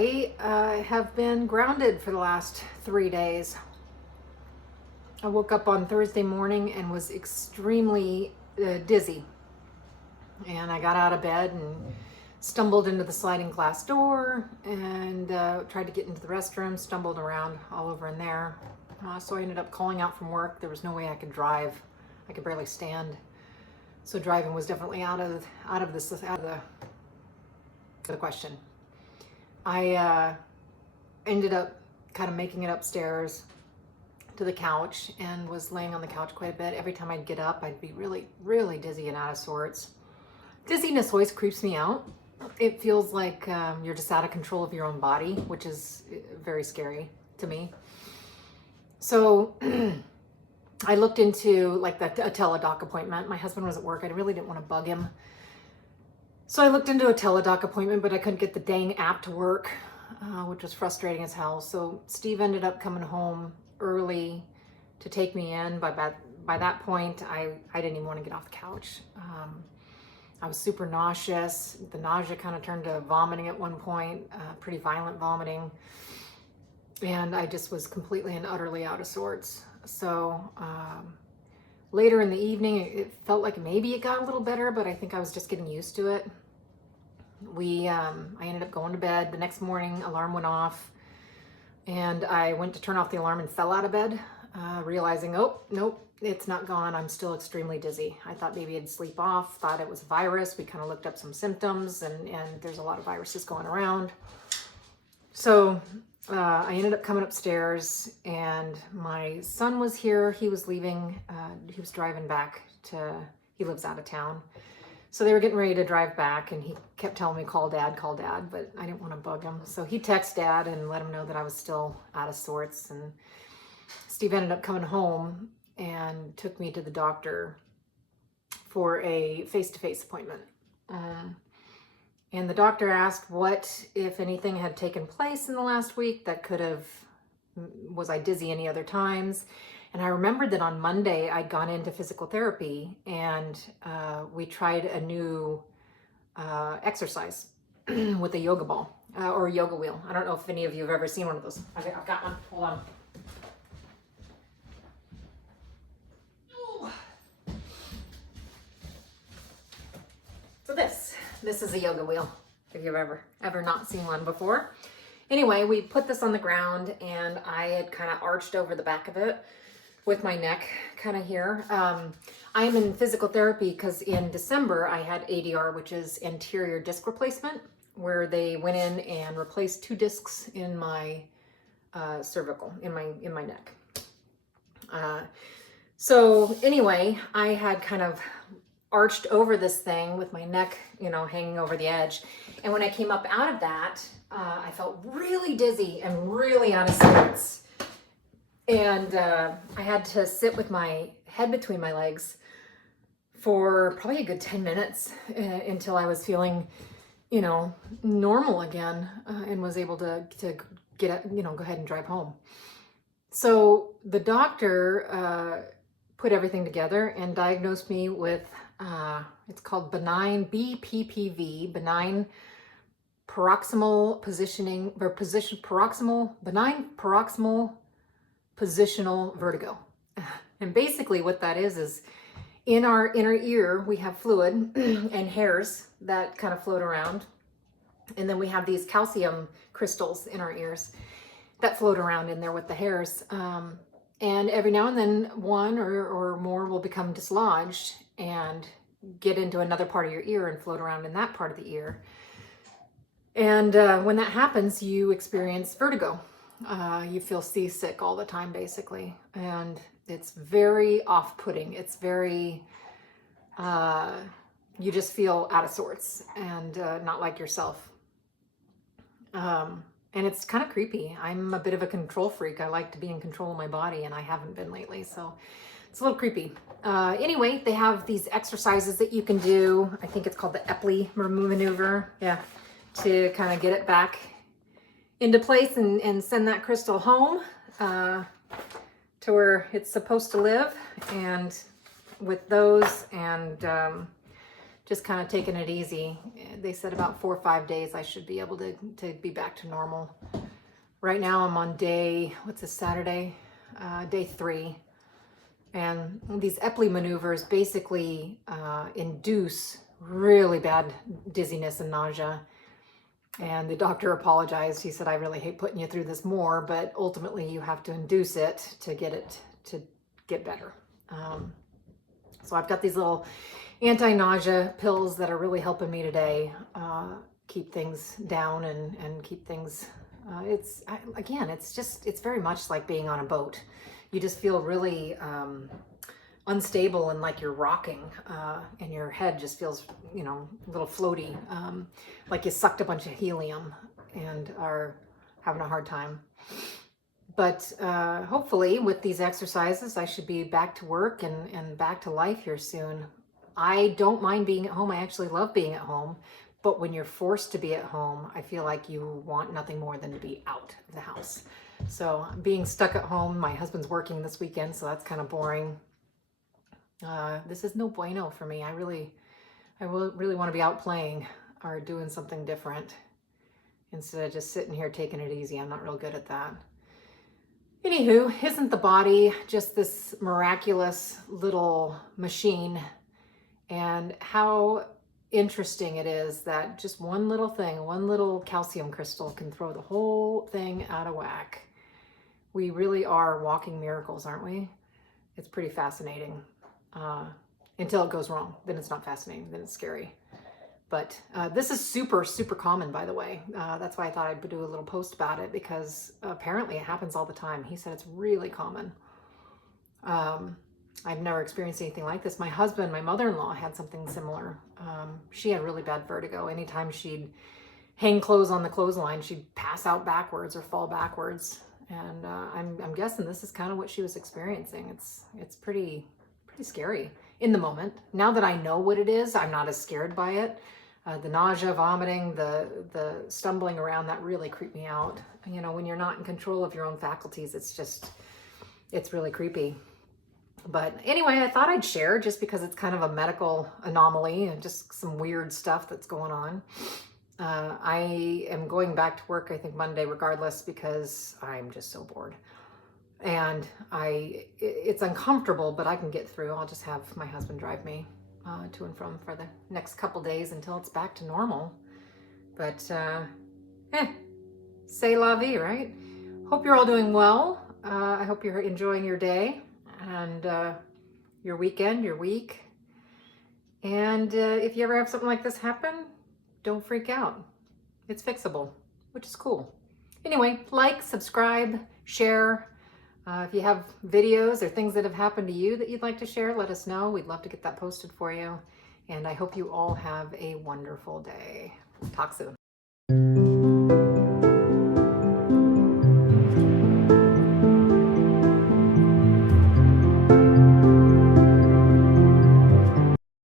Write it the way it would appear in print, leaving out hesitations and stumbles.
I have been grounded for the last 3 days. I woke up on Thursday morning and was extremely dizzy. And I got out of bed and stumbled into the sliding glass door and tried to get into the restroom, stumbled around all over in there. So I ended up calling out from work. There was no way I could drive. I could barely stand. So driving was definitely out of the question. I ended up kind of making it upstairs to the couch and was laying on the couch quite a bit. Every time I'd get up, I'd be really, really dizzy and out of sorts. Dizziness always creeps me out. It feels like you're just out of control of your own body, which is very scary to me. So I looked into like a teledoc appointment. My husband was at work. I really didn't want to bug him. So I looked into a teledoc appointment, but I couldn't get the dang app to work, which was frustrating as hell. So Steve ended up coming home early to take me in. By that point, I didn't even want to get off the couch. I was super nauseous. The nausea kind of turned to vomiting at one point, pretty violent vomiting. And I just was completely and utterly out of sorts. So later in the evening, it felt like maybe it got a little better, but I think I was just getting used to it. I ended up going to bed. The next morning, alarm went off, and I went to turn off the alarm and fell out of bed, realizing, oh, nope, it's not gone. I'm still extremely dizzy. I thought maybe I'd sleep off, thought it was a virus. We kind of looked up some symptoms, and there's a lot of viruses going around. So I ended up coming upstairs, and my son was here. He was leaving. He was driving back he lives out of town. So they were getting ready to drive back, and he kept telling me, call dad, but I didn't want to bug him. So he texted dad and let him know that I was still out of sorts. And Steve ended up coming home and took me to the doctor for a face-to-face appointment. And the doctor asked what, if anything, had taken place in the last week that was I dizzy any other times? And I remembered that on Monday I'd gone into physical therapy, and we tried a new exercise with a yoga ball or a yoga wheel. I don't know if any of you have ever seen one of those. Okay, I've got one. Hold on. So this is a yoga wheel, if you've ever not seen one before. Anyway, we put this on the ground, and I had kind of arched over the back of it with my neck kind of here. I am in physical therapy because in December I had ADR, which is anterior disc replacement, where they went in and replaced 2 discs in my cervical, in my neck. So anyway, I had kind of arched over this thing with my neck, hanging over the edge. And when I came up out of that, I felt really dizzy and really out of sorts. And I had to sit with my head between my legs for probably a good 10 minutes until I was feeling, normal again, and was able to get, go ahead and drive home. So the doctor put everything together and diagnosed me with, it's called benign, BPPV, benign paroxysmal positioning, or benign paroxysmal positional vertigo. And basically what that is in our inner ear, we have fluid and hairs that kind of float around. And then we have these calcium crystals in our ears that float around in there with the hairs. And every now and then one or more will become dislodged and get into another part of your ear and float around in that part of the ear. And when that happens, you experience vertigo. You feel seasick all the time, basically. And it's very off-putting. It's very, you just feel out of sorts and not like yourself. And it's kind of creepy. I'm a bit of a control freak. I like to be in control of my body, and I haven't been lately, so it's a little creepy. Anyway, they have these exercises that you can do. I think it's called the A.C.H.E maneuver. Yeah, to kind of get it back into place and send that crystal home to where it's supposed to live. And with those and just kind of taking it easy. They said about 4 or 5 days I should be able to be back to normal. Right now I'm on day, what's this, Saturday? Day 3. And these Epley maneuvers basically induce really bad dizziness and nausea. And the doctor apologized. He said, I really hate putting you through this more, but ultimately you have to induce it to get better. So I've got these little anti-nausea pills that are really helping me today keep things down and keep things, it's very much like being on a boat. You just feel really unstable and like you're rocking, and your head just feels, a little floaty, like you sucked a bunch of helium and are having a hard time. But hopefully with these exercises, I should be back to work and back to life here soon. I don't mind being at home. I actually love being at home. But when you're forced to be at home, I feel like you want nothing more than to be out of the house. So being stuck at home, my husband's working this weekend, so that's kind of boring. This is no bueno for me. I really want to be out playing or doing something different instead of just sitting here taking it easy. I'm not real good at that. Anywho, isn't the body just this miraculous little machine? And how interesting it is that just one little thing, one little calcium crystal can throw the whole thing out of whack. We really are walking miracles, aren't we? It's pretty fascinating. Until it goes wrong. Then it's not fascinating. Then it's scary. But this is super, super common, by the way. That's why I thought I'd do a little post about it, because apparently it happens all the time. He said it's really common. I've never experienced anything like this. My husband, my mother-in-law had something similar. She had really bad vertigo. Anytime she'd hang clothes on the clothesline, she'd pass out backwards or fall backwards. And I'm guessing this is kind of what she was experiencing. It's pretty scary in the moment. Now that I know what it is, I'm not as scared by it. The nausea, vomiting, the stumbling around, that really creeped me out. When you're not in control of your own faculties, it's really creepy. But anyway, I thought I'd share just because it's kind of a medical anomaly and just some weird stuff that's going on. I am going back to work, I think, Monday regardless, because I'm just so bored. And it's uncomfortable, but I can get through. I'll just have my husband drive me to and from for the next couple days until it's back to normal. But, c'est la vie, right? Hope you're all doing well. I hope you're enjoying your day and your weekend, your week. And if you ever have something like this happen, don't freak out. It's fixable, which is cool. Anyway, like, subscribe, share. If you have videos or things that have happened to you that you'd like to share, let us know. We'd love to get that posted for you. And I hope you all have a wonderful day. Talk soon.